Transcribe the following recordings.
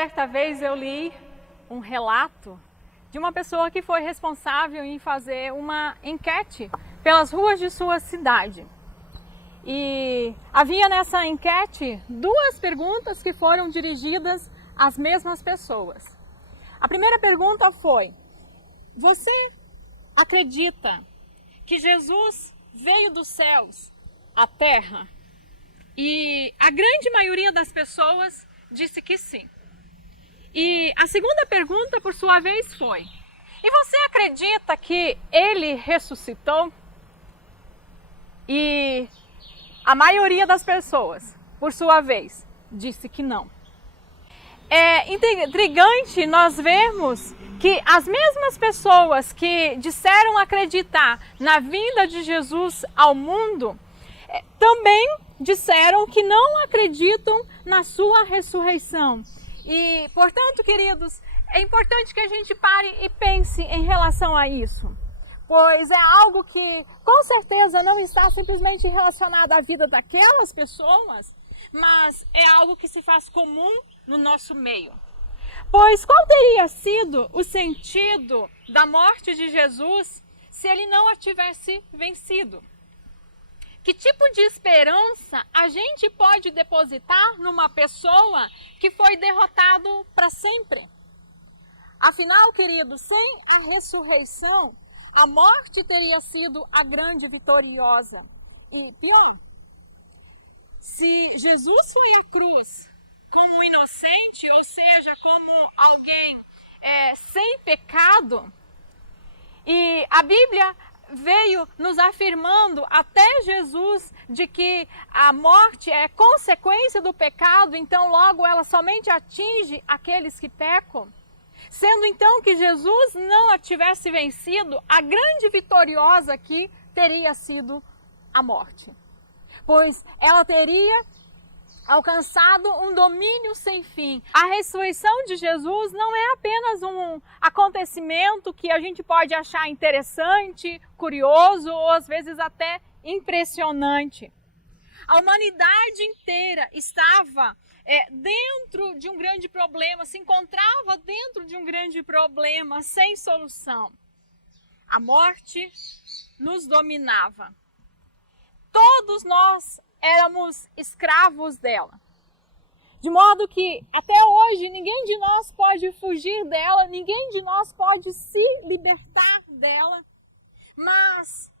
Certa vez eu li um relato de uma pessoa que foi responsável em fazer uma enquete pelas ruas de sua cidade. E havia nessa enquete duas perguntas que foram dirigidas às mesmas pessoas. A primeira pergunta foi: você acredita que Jesus veio dos céus à terra? E a grande maioria das pessoas disse que sim. E a segunda pergunta, por sua vez, foi: e você acredita que ele ressuscitou? E a maioria das pessoas, por sua vez, disse que não. É intrigante nós vermos que as mesmas pessoas que disseram acreditar na vinda de Jesus ao mundo, também disseram que não acreditam na sua ressurreição. E, portanto, queridos, é importante que a gente pare e pense em relação a isso, pois é algo que, com certeza, não está simplesmente relacionado à vida daquelas pessoas, mas é algo que se faz comum no nosso meio. Pois qual teria sido o sentido da morte de Jesus se ele não a tivesse vencido? Que tipo de esperança a gente pode depositar numa pessoa que foi derrotado para sempre? Afinal, queridos, sem a ressurreição, a morte teria sido a grande vitoriosa. E pior, se Jesus foi à cruz como um inocente, ou seja, como alguém sem pecado, e a Bíblia veio nos afirmando até Jesus de que a morte é consequência do pecado, então logo ela somente atinge aqueles que pecam. Sendo então que Jesus não a tivesse vencido, a grande vitoriosa aqui teria sido a morte. Pois ela teria alcançado um domínio sem fim. A ressurreição de Jesus não é apenas um acontecimento que a gente pode achar interessante, curioso ou às vezes até impressionante. A humanidade inteira estava dentro de um grande problema, se encontrava dentro de um grande problema sem solução. A morte nos dominava. Todos nós éramos escravos dela. De modo que até hoje ninguém de nós pode fugir dela, ninguém de nós pode se libertar dela. Mas,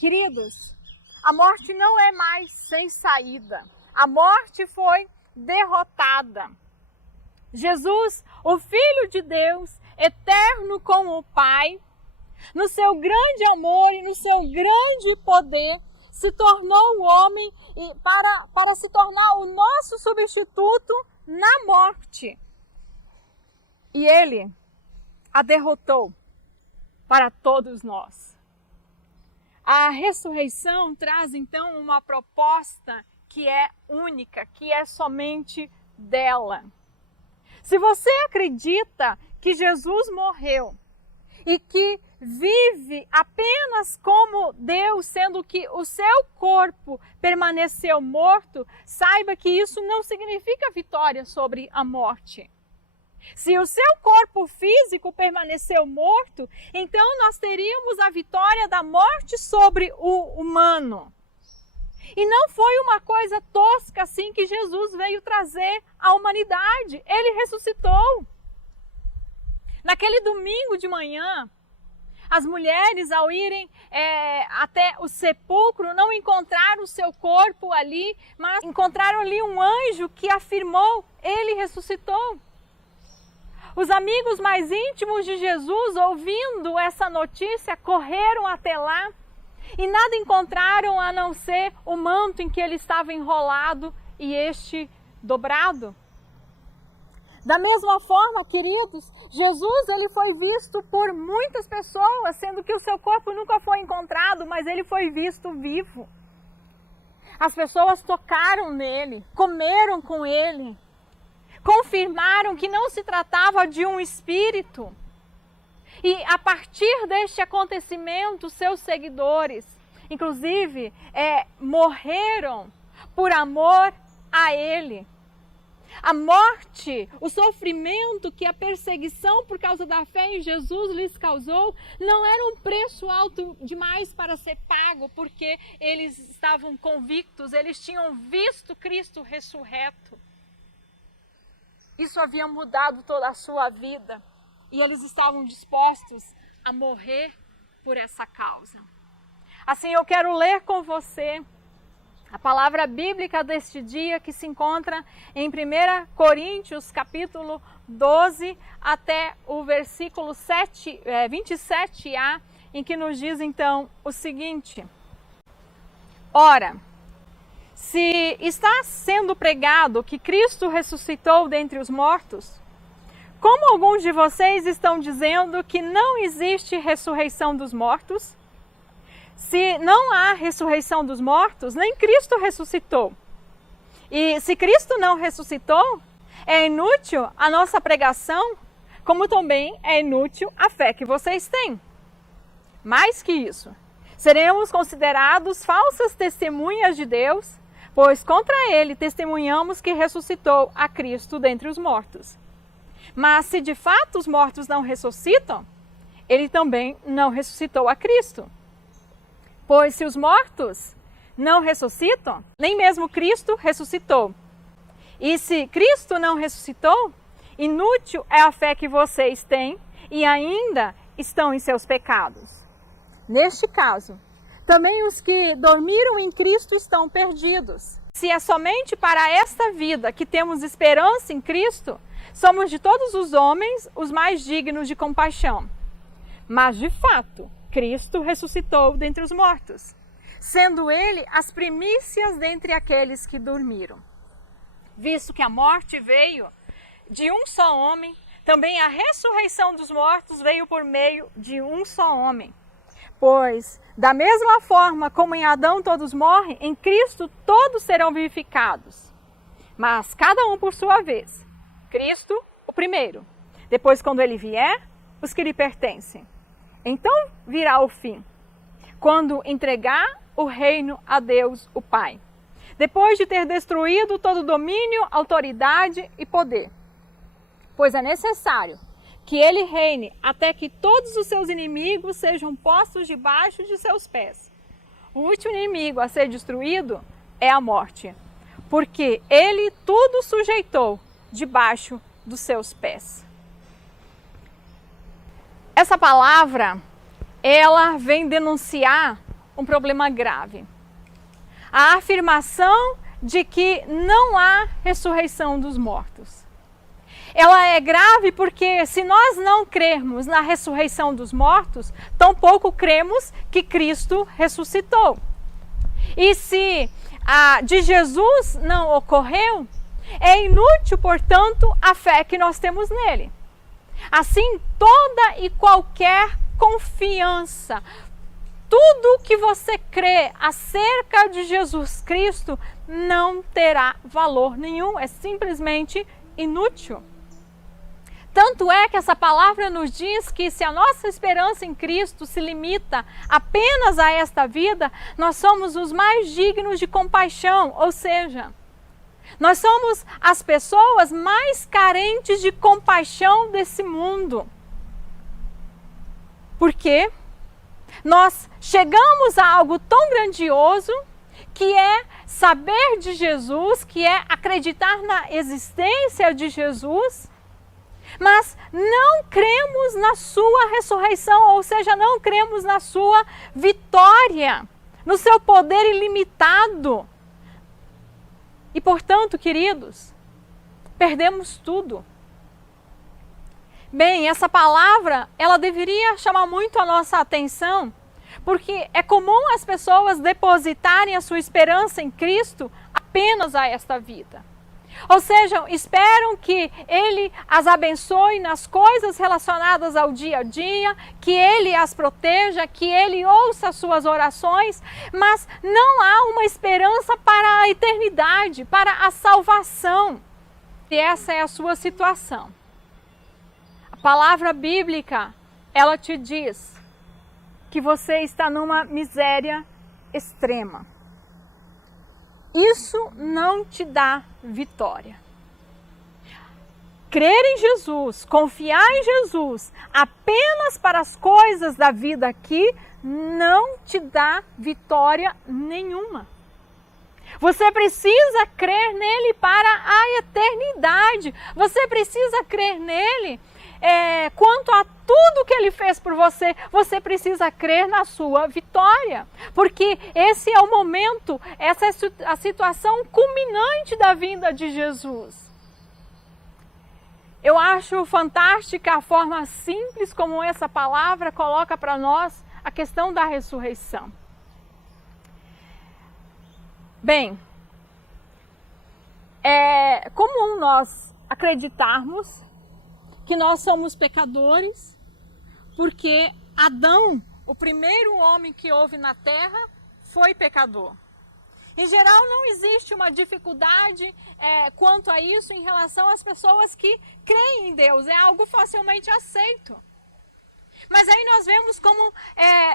queridos, a morte não é mais sem saída. A morte foi derrotada. Jesus, o Filho de Deus, eterno com o Pai, no seu grande amor e no seu grande poder, se tornou um homem para se tornar o nosso substituto na morte. E ele a derrotou para todos nós. A ressurreição traz então uma proposta que é única, que é somente dela. Se você acredita que Jesus morreu e que vive apenas como Deus, sendo que o seu corpo permaneceu morto, saiba que isso não significa vitória sobre a morte. Se o seu corpo físico permaneceu morto, então nós teríamos a vitória da morte sobre o humano. E não foi uma coisa tosca assim que Jesus veio trazer à humanidade. Ele ressuscitou. Naquele domingo de manhã, as mulheres, ao irem até o sepulcro, não encontraram o seu corpo ali, mas encontraram ali um anjo que afirmou: ele ressuscitou. Os amigos mais íntimos de Jesus, ouvindo essa notícia, correram até lá e nada encontraram a não ser o manto em que ele estava enrolado e este dobrado. Da mesma forma, queridos, Jesus ele foi visto por muitas pessoas, sendo que o seu corpo nunca foi encontrado, mas ele foi visto vivo. As pessoas tocaram nele, comeram com ele, confirmaram que não se tratava de um espírito. E a partir deste acontecimento, seus seguidores, inclusive, morreram por amor a ele. A morte, o sofrimento que a perseguição por causa da fé em Jesus lhes causou, não era um preço alto demais para ser pago, porque eles estavam convictos, eles tinham visto Cristo ressurreto. Isso havia mudado toda a sua vida e eles estavam dispostos a morrer por essa causa. Assim, eu quero ler com você a palavra bíblica deste dia, que se encontra em 1 Coríntios, capítulo 12, até o versículo 27a, em que nos diz então o seguinte: Ora, se está sendo pregado que Cristo ressuscitou dentre os mortos, como alguns de vocês estão dizendo que não existe ressurreição dos mortos? Se não há ressurreição dos mortos, nem Cristo ressuscitou. E se Cristo não ressuscitou, é inútil a nossa pregação, como também é inútil a fé que vocês têm. Mais que isso, seremos considerados falsas testemunhas de Deus, pois contra ele testemunhamos que ressuscitou a Cristo dentre os mortos. Mas se de fato os mortos não ressuscitam, ele também não ressuscitou a Cristo. Pois se os mortos não ressuscitam, nem mesmo Cristo ressuscitou. E se Cristo não ressuscitou, inútil é a fé que vocês têm e ainda estão em seus pecados. Neste caso, também os que dormiram em Cristo estão perdidos. Se é somente para esta vida que temos esperança em Cristo, somos de todos os homens os mais dignos de compaixão. Mas de fato, Cristo ressuscitou dentre os mortos, sendo ele as primícias dentre aqueles que dormiram. Visto que a morte veio de um só homem, também a ressurreição dos mortos veio por meio de um só homem. Pois, da mesma forma como em Adão todos morrem, em Cristo todos serão vivificados. Mas cada um por sua vez. Cristo, o primeiro. Depois, quando ele vier, os que lhe pertencem. Então virá o fim, quando entregar o reino a Deus, o Pai, depois de ter destruído todo domínio, autoridade e poder. Pois é necessário que ele reine até que todos os seus inimigos sejam postos debaixo de seus pés. O último inimigo a ser destruído é a morte, porque ele tudo sujeitou debaixo dos seus pés. Essa palavra, ela vem denunciar um problema grave. A afirmação de que não há ressurreição dos mortos. Ela é grave porque se nós não crermos na ressurreição dos mortos, tampouco cremos que Cristo ressuscitou. E se a de Jesus não ocorreu, é inútil, portanto, a fé que nós temos nele. Assim, toda e qualquer confiança, tudo que você crê acerca de Jesus Cristo não terá valor nenhum, é simplesmente inútil. Tanto é que essa palavra nos diz que se a nossa esperança em Cristo se limita apenas a esta vida, nós somos os mais dignos de compaixão, ou seja, nós somos as pessoas mais carentes de compaixão desse mundo. Porque nós chegamos a algo tão grandioso que é saber de Jesus, que é acreditar na existência de Jesus, mas não cremos na sua ressurreição, ou seja, não cremos na sua vitória, no seu poder ilimitado. E, portanto, queridos, perdemos tudo. Bem, essa palavra, ela deveria chamar muito a nossa atenção, porque é comum as pessoas depositarem a sua esperança em Cristo apenas a esta vida. Ou seja, esperam que Ele as abençoe nas coisas relacionadas ao dia a dia, que Ele as proteja, que Ele ouça as suas orações, mas não há uma esperança para a eternidade, para a salvação. E essa é a sua situação. A palavra bíblica, ela te diz que você está numa miséria extrema. Isso não te dá vitória. crer em Jesus, confiar em Jesus, apenas para as coisas da vida aqui, não te dá vitória nenhuma. Você precisa crer nele para a eternidade. Você precisa crer nele quanto a tudo que ele fez por você. Você precisa crer na sua vitória. Porque esse é o momento, essa é a situação culminante da vinda de Jesus. Eu acho fantástica a forma simples como essa palavra coloca para nós a questão da ressurreição. Bem, é comum nós acreditarmos que nós somos pecadores, porque Adão, o primeiro homem que houve na terra, foi pecador. Em geral, não existe uma dificuldade quanto a isso em relação às pessoas que creem em Deus, é algo facilmente aceito. Mas aí nós vemos como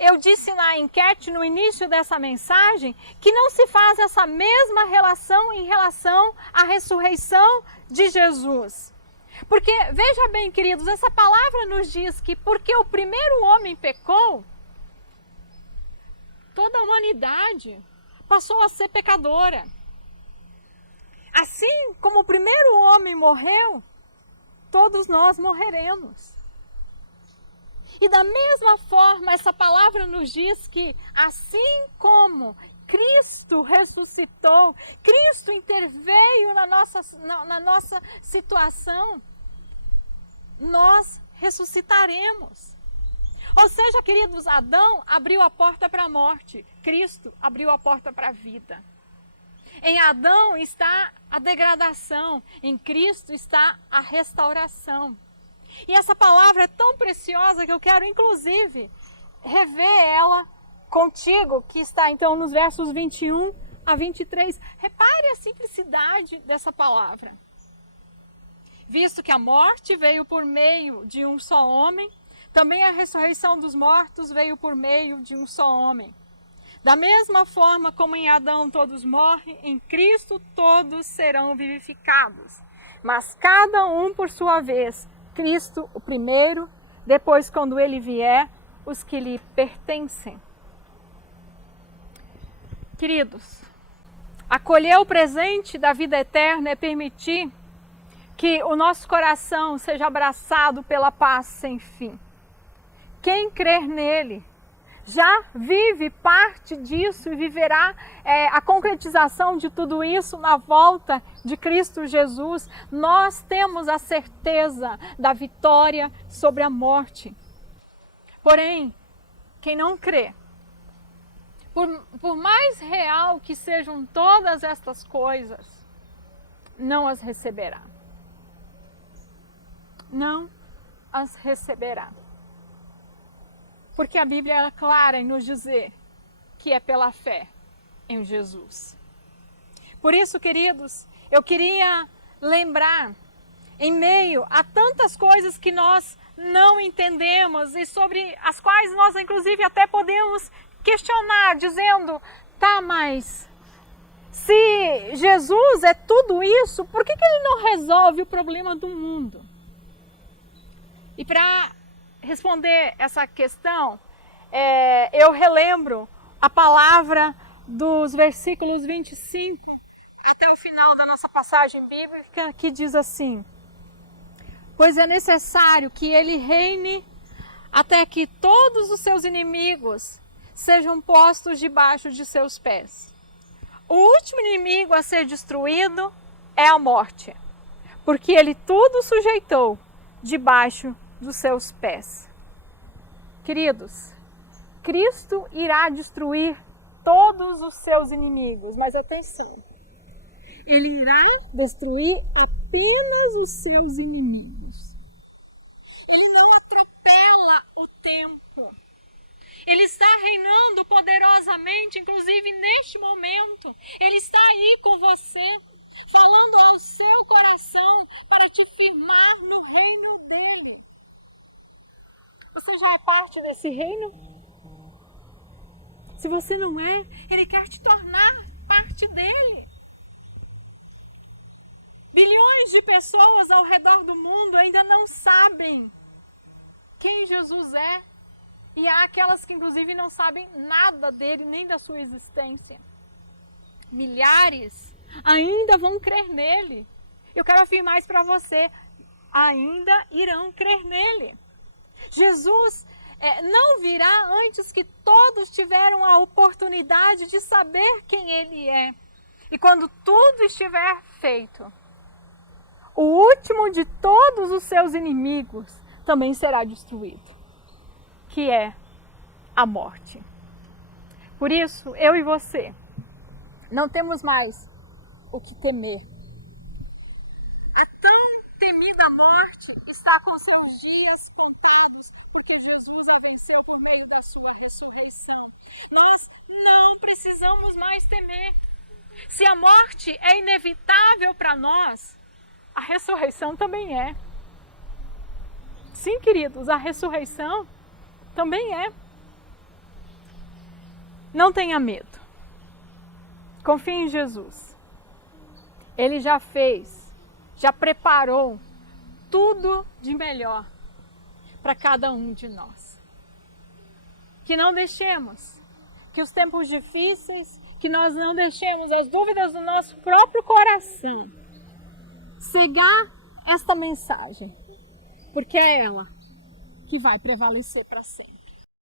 eu disse na enquete no início dessa mensagem, que não se faz essa mesma relação em relação à ressurreição de Jesus. Porque, veja bem, queridos, essa palavra nos diz que porque o primeiro homem pecou, toda a humanidade passou a ser pecadora. Assim como o primeiro homem morreu, todos nós morreremos. E da mesma forma, essa palavra nos diz que assim como Cristo ressuscitou, Cristo interveio na nossa situação, nós ressuscitaremos. Ou seja, queridos, Adão abriu a porta para a morte, Cristo abriu a porta para a vida. Em Adão está a degradação, em Cristo está a restauração. E essa palavra é tão preciosa que eu quero, inclusive, rever ela contigo, que está então nos versos 21 a 23. Repare a simplicidade dessa palavra. Visto que a morte veio por meio de um só homem, também a ressurreição dos mortos veio por meio de um só homem. Da mesma forma como em Adão todos morrem, em Cristo todos serão vivificados. Mas cada um por sua vez, Cristo o primeiro, depois quando ele vier, os que lhe pertencem. Queridos, acolher o presente da vida eterna é permitir que o nosso coração seja abraçado pela paz sem fim. Quem crer nele já vive parte disso e viverá a concretização de tudo isso na volta de Cristo Jesus. Nós temos a certeza da vitória sobre a morte. Porém, quem não crê, por mais real que sejam todas estas coisas, não as receberá. Não as receberá. Porque a Bíblia é clara em nos dizer que é pela fé em Jesus. Por isso, queridos, eu queria lembrar, em meio a tantas coisas que nós não entendemos e sobre as quais nós, inclusive, até podemos questionar, dizendo, tá, mas se Jesus é tudo isso, por que ele não resolve o problema do mundo? E para responder essa questão, eu relembro a palavra dos versículos 25 até o final da nossa passagem bíblica, que diz assim: pois é necessário que ele reine até que todos os seus inimigos sejam postos debaixo de seus pés. O último inimigo a ser destruído é a morte, porque ele tudo sujeitou debaixo dos seus pés. Queridos, Cristo irá destruir todos os seus inimigos, mas atenção, ele irá destruir apenas os seus inimigos. Ele não atropela o tempo. Ele está reinando poderosamente, inclusive neste momento. Ele está aí com você, falando ao seu coração para te firmar no reino dele. Você já é parte desse reino? Se você não é, ele quer te tornar parte dele. Bilhões de pessoas ao redor do mundo ainda não sabem quem Jesus é. E há aquelas que inclusive não sabem nada dele, nem da sua existência. Milhares ainda vão crer nele. Eu quero afirmar isso para você, ainda irão crer nele. Jesus não virá antes que todos tiveram a oportunidade de saber quem ele é. E quando tudo estiver feito, o último de todos os seus inimigos também será destruído, que é a morte. Por isso, eu e você não temos mais o que temer. A tão temida morte está com seus dias contados, porque Jesus a venceu por meio da sua ressurreição. Nós não precisamos mais temer. Se a morte é inevitável para nós, a ressurreição também é. Sim, queridos, a ressurreição também é. Não tenha medo. Confie em Jesus. Ele já fez, já preparou tudo de melhor para cada um de nós. Que não deixemos que os tempos difíceis, que nós não deixemos as dúvidas do nosso próprio coração cegar esta mensagem, porque é ela que vai prevalecer para sempre.